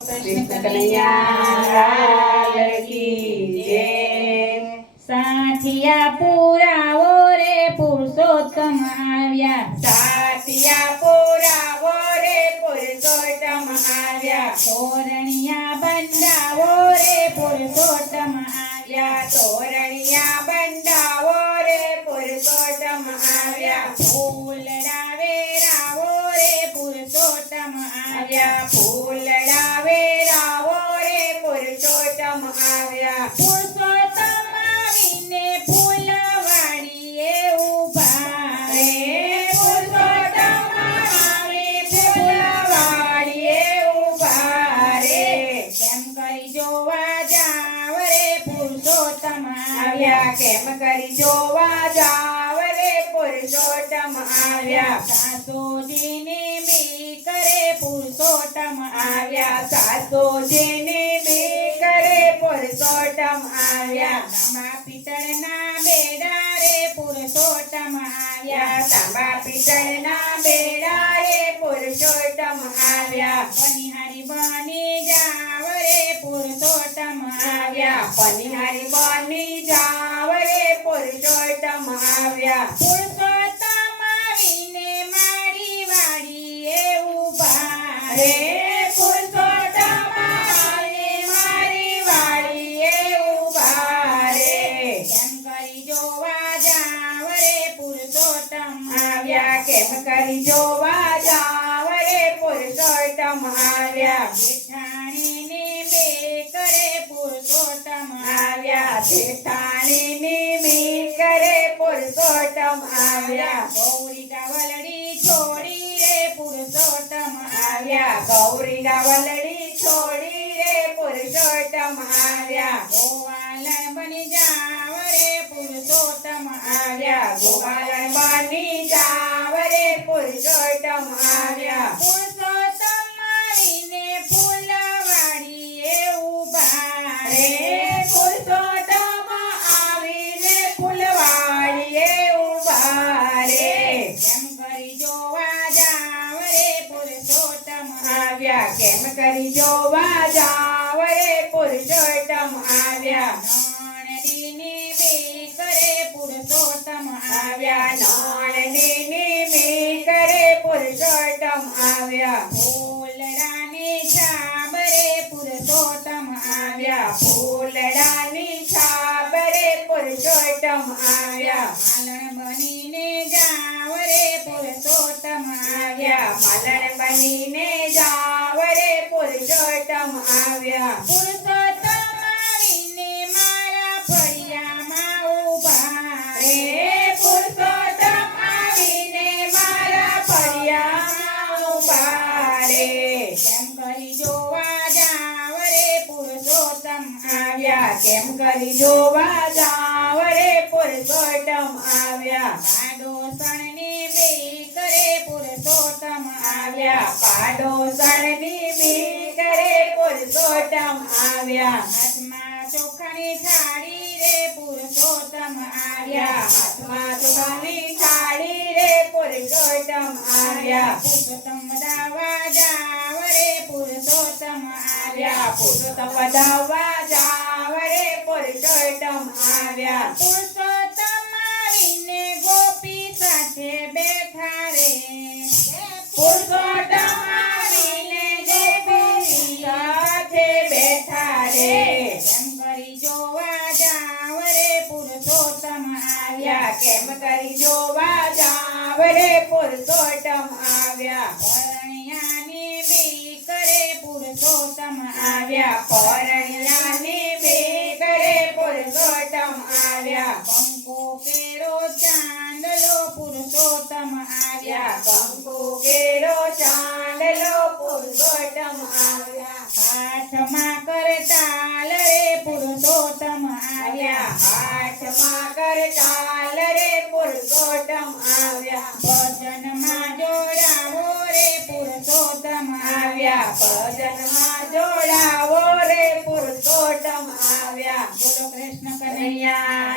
कृष्ण कन्हैया लाल की जय। साथिया पुरावो रे पुरुषोत्तम આવ્યા, સાતિયા પુરાવો રે પુરુષોત્તમ આવ્યા, તોરણિયા બંધાવો રે પુરુષોત્તમ આવ્યા, તોરણિયા બંધાવો રે પુરુષોત્તમ આવ્યા, ફૂલડા વેરાવો રે પુરુષોત્તમ આવ્યા, ફૂલડા વેરાવો રે પુરુષોત્તમ આવ્યા, પુરુષોત્તમ આવીને ફૂલવાડીએ ઊભા રે પુરુષોત્તમ આવી ફૂલવાડીએ ઊભા રે, કેમ કરી જોવા જાવ રે પુરુષોત્તમ આવ્યા કેમ કરી જોવા જાવ રે પુરુષોત્તમ આવ્યા, સાસુજીને બી કરે પુરુષોત્તમ આવ્યા સાસુજીની બી કરે પુરુષોત્તમ આવ્યા, તાંબા પિત્તળના બેડા રે પુરુષોત્તમ આવ્યા, તાંબા પિત્તળના બેડા રે પુરુષોત્તમ આવ્યા, પનિહારી બની જાવ રે પુરુષોત્તમ આવ્યા, પનિહારી બની જાવ રે પુરુષોત્તમ આવ્યા, પુરુષોત્તમ આવીને મારી વાડીએ ઊભા રે પુરુષોત્તમ આવીને મારી વાડીએ ઊભા રે, કેમ કરી જોવા જાવ રે પુરુષોત્તમ આવ્યા કેમ કરી જોવા જાવ રે પુરુષોત્તમ આવ્યા, જેઠાણીને બે કરે પુરુષોત્તમ આવ્યા જેઠાણીની બી કરે પુરુષોત્તમ આવ્યા, ગૌરી ગાવલડી છોડી રે પુરુષોત્તમ આવ્યા ગૌરી ગાવલડી છોડી રે પુરુષોત્તમ આવ્યા, ગોવાલણ બની જાવ રે પુરુષોત્તમ આવ્યા ગોપાલન બની જાવ રે પુરુષોત્તમ આવ્યા, પુરુષોત્તમ આવીને ફૂલવાડીએ ઊભા રે પુરુષોત્તમ આવીને ફૂલવાડીએ ઊભા રે, કેમ કરી જોવા જાવ રે પુરુષોત્તમ આવ્યા કેમ કરી જોવા જાવ રે પુરુષોત્તમ આવ્યા, નણદીની બી કરે પુરુષોત્તમ આવ્યા નણદીની બી કરે પુરુષોત્તમ આવ્યા, ફૂલડાની છાબ રે પુરુષોત્તમ આવ્યા ફૂલડાની છાપ રે પુરુષોત્તમ આવ્યા, માલણ બનીને જાવ રે પુરુષોત્તમ આવ્યા માલણ બનીને જાવ રે પુરુષોત્તમ આવ્યા, પુરુષોત્તમ આવીને મારા ફળિયામાં ઊભા રે પુરુષોત્તમ આવીને મારા ફળિયામાં ઊભા રે, કેમ કરી જોવા જાવ રે પુરુષોત્તમ આવ્યા કેમ કરી જોવા જાવ રે પુરુષોત્તમ આવ્યા, પાડોશણની બી કરે પુરુષોત્તમ આવ્યા પાડોશણની બી કરે પુરુષોત્તમ આવ્યા, હાથમાં ચોખાની થાળી રે પુરુષોત્તમ આવ્યા આવ્યા હાથમાં ચોખાની થાળી રે પુરુષોત્તમ આવ્યા, પુરુષોત્તમ દાવા જાવ રે પુરુષોત્તમ આવ્યા આવ્યા પુરુષોત્તમ વધાવવા જાવ રે પુરુષોત્તમ આવ્યા, પુરુષોત્તમ આવીને ગોપી સાથે બેઠા રે પુરુષોત્તમ આવીને ગોપી સાથે બેઠા રે, કેમ કરી જોવા જાવ રે પુરુષોત્તમ આવ્યા આવ્યા કેમ કરી જોવા જાવ રે પુરુષોત્તમ આવ્યા, પરણિયાની બી કરે પુરુષોત્તમ આવ્યા પરણિયાની બી કરે પુરુષોત્તમ આવ્યા, કંકુ કેરો ચાંદલો પુરુષોત્તમ આવ્યા કંકુ કેરો ચાંદલો પુરુષોત્તમ આવ્યા, હાથમાં કરતાલ રે પુરુષોત્તમ આવ્યા હાથમાં કરતાલ રે પુરુષોત્તમ આવ્યા, ભજનમાં જોડાવો રે પુરુષોત્તમ આવ્યા ભજનમાં જોડાવો રે પુરુષોત્તમ આવ્યા, બોલો કૃષ્ણ કનૈયા કનૈયા